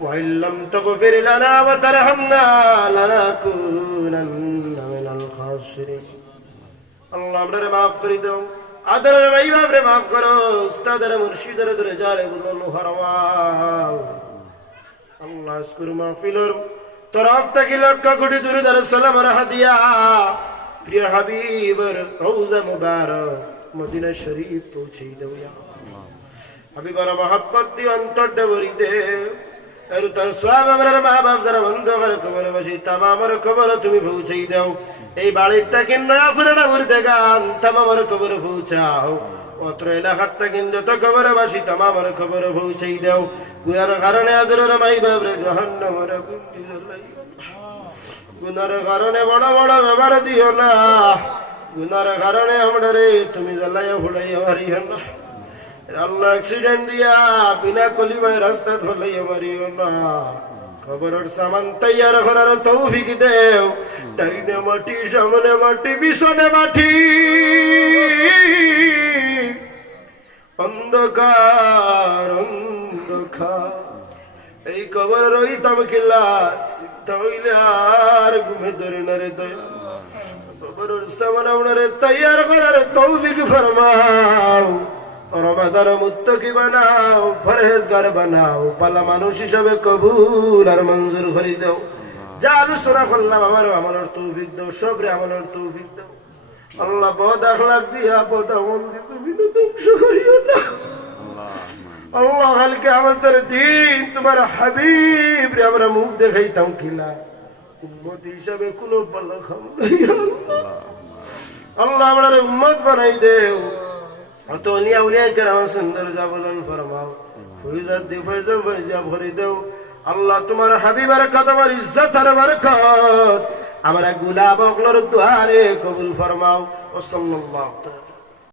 وإن لم تغفر لنا وترحمنا لنكونن من الخاسرين আল্লাহ আমাদের maaf করে দাও আদরের ভাই বাপরে maaf করো উস্তাদের মুর্শিদের দরজারে বুলন্দ ফরমাও আল্লাহ আজকের মাহফিলের তরফ থেকে লক্ষ কোটি দুরূদ আর সালামের হাদিয়া প্রিয় হাবিবের রওজা মুবারক মদিনা শরীফ পৌঁছে দাও ইয়া আল্লাহ হাবিবের মহব্বত দিয়ে অন্তরটা ভরি দেও আর তার সওয়াব আমরার মা বাপ যারা বন্ধ করে কবরে বসে তামামের কবর তুমি পৌঁছে দাও এই বাড়িটা কিনা ফুরানা মুর্দে গান তামামের কবর পৌঁছাও অত্র এলাকার থেকে যত কবরে বসে তামামের কবর পৌঁছে দাও গুনার কারণে আদরের মাই বাপরে জাহান্নামের কুণ্ডি জ্বলাইও গুনার কারণে বড় বড় ব্যবহার দিও না গুনার কারণে আমরারে তুমি জ্বালাইয়া ফুড়াইয়া মারিও না আল্লাহ অ্যাক্সিডেন্ট দিয়া বিনা কলিমায় রাস্তা ধলাইয়া মারিও না খবরের সামান তৈয়ার করার তৌফিক দেও ডাইনে মাটি সামনে মাটি পিছনে মাটি অন্ধকার অন্ধকার এই কবর রইতাম কিলা সিদ্ধা হইলে আর ঘুমে ধরে না রে দয়া কবরের সামান আপনারে তৈয়ার করার তৌফিক ফরমাও রমাদান মুত্তাকি বানাও পরহেজগার বানাও পালা মানুষ হিসাবে কবুল আর মঞ্জুর করে দাও যা আলোচনা করলাম আমার আমলের তৌফিক দাও সবরে আমলের তৌফিক দাও আল্লাহ বদ আখলাক দিয়া বদ আমল দিয়ে তুমি ধ্বংস করিও না আল্লাহ কালকে আমাদের দিন তোমার হাবিব রে আমরা মুখ দেখাইতাম কিলা উম্মত হিসাবে কোনো পালা খাম আল্লাহ আমরা উম্মত বানাই দেও অত অলিয়া উলিয়া কেরাম সুন্দর জাবলন ফরমাও ফয়জাত দি ফয়জাত ফয়জা ভরি দেও আল্লাহ তোমার হাবিবের কদমের ইজ্জত আর বরকত আমরা গুলাব অগলর দুয়ারে কবুল ফরমাও ও সাল্লাল্লাহু